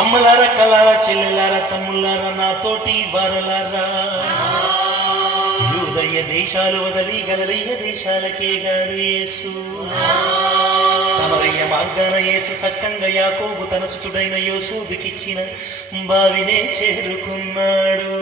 అమ్మలారా కలారా చెల్లెలారా తమ్ముళ్ళారా నాతోటి వారలారా. యూదయ్య దేశాలు వదలి గలలయ్య దేశాలకే గాడు యేసు. సమరయ్య మార్గాన యేసు సక్కంగా యాకోబు తన సుతుడైన యోసూబికిచ్చిన బావినే చేరుకున్నాడు.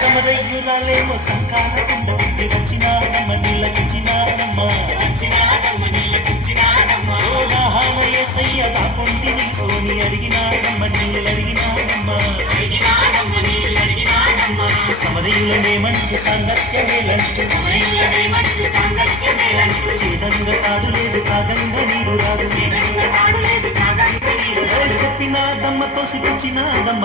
సమరయ్యురాలేమో సంకాలకుండా పుట్టి వచ్చినానమ్మ నీళ్ళకిచ్చినానమ్మ ఓ దాహామ యేసయ్య దా పొంటిని సోని అడిగినానమ్మ నీళ్ళు అడిగినానమ్మ సమరయ్యులనేమంటూ సాంగత్యమేలంటూ చేదంగా కాడు లేదు కాదంగా నీరు రాదు. ఏయ్ చెప్పినా దమ్మ తోసిపుచ్చినా దమ్మ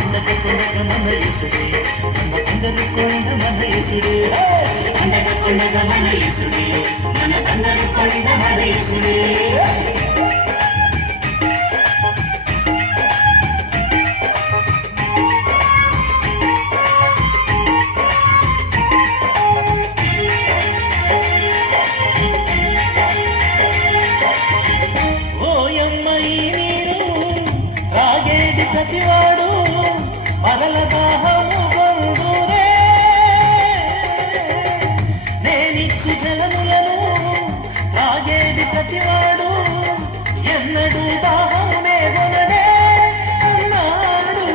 అందక కొండగ మన యేసుడే మన అందరు కొండ మన యేసుడే అందక కొండగ మన యేసుడే మన ప్రతివాడు మరల దాహము గొంగురే నేనిచ్చు జలములను రాగేది ప్రతివాడు ఎన్నడు దాహమునే గొనడే అన్నాడు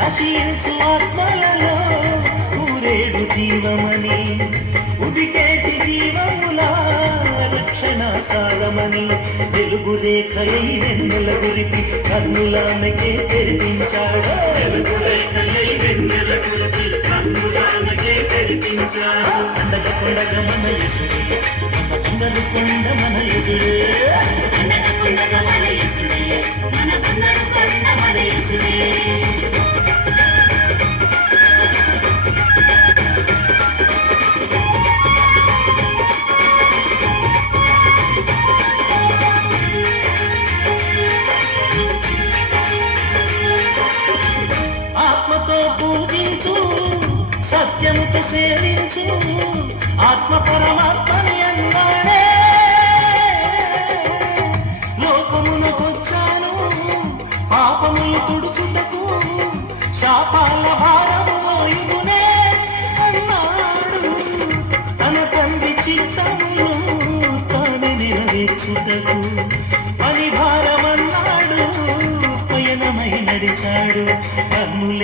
నశించు ఆత్మలలో ఊరేడు జీవమని ఉదికేటి జీవములా రక్షణ సారమని వెలుగు రేఖయై వెన్నెల గురిపి కన్నులామెకే తెరిపించాడు. అండగ కొండగ మన యసుడే మన కొండలు కొండ మన యసుడే. ఆత్మతో సత్యముతో సేవించు. ఆత్మ పరమాత్మని అన్నాడే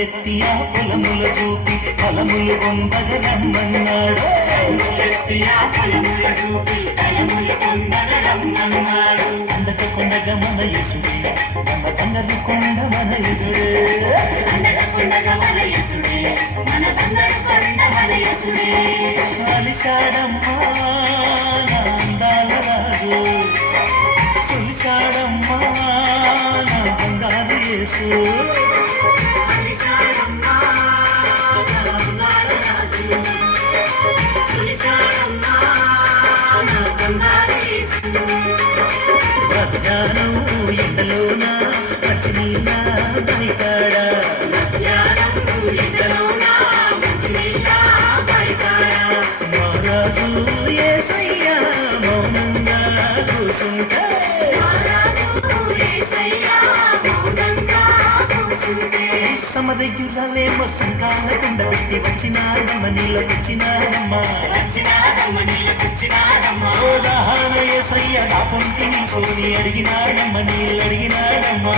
కన్నులెత్తి ఆ పొలముల చూపి ఫలములు పొందగ రమ్మన్నాడు. అందక కొండగ మన యసుడే మన బంగారు కొండ మన యసుడే అలిశాడమ్మా నా అందాల రాజు సులిశాడమ్మా నా బంగారు యేసు మధ్యాహ్నం ఎండలోన పచ్చినీళ్ళ బయకాడ మహారాజు యేసయ్య మౌనంగా కూసుంటే. సమరయ్యురాలేమో సంకాల కుండ పెట్టి వచ్చినాడమ్మ నీళ్ళకొచ్చినాడమ్మ ఓ దాహాన యేసయ్య నా పొంటిని సోని అడిగినాడమ్మ నీళ్ళు అడిగినాడమ్మ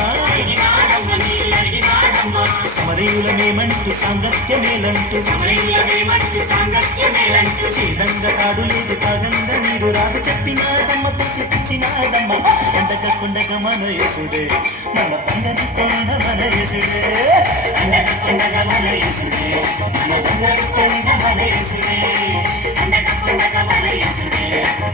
సమరయులమేమంటూ సాంగత్యమేలంటూ సమరయులమేమంటూ సాంగత్యమేలంటూ చేదంగా కాడు లేదు తాగంగా నీరు రాదు చెప్పినాదమ్మ తసి పిచ్చినాదమ్మ ఎండక కొండగ మన యేసుడే మన పండగ కొండ మన యేసుడే ఎండక మన యేసుడే మన పండగ కొండ మన యేసుడే మన యేసుడే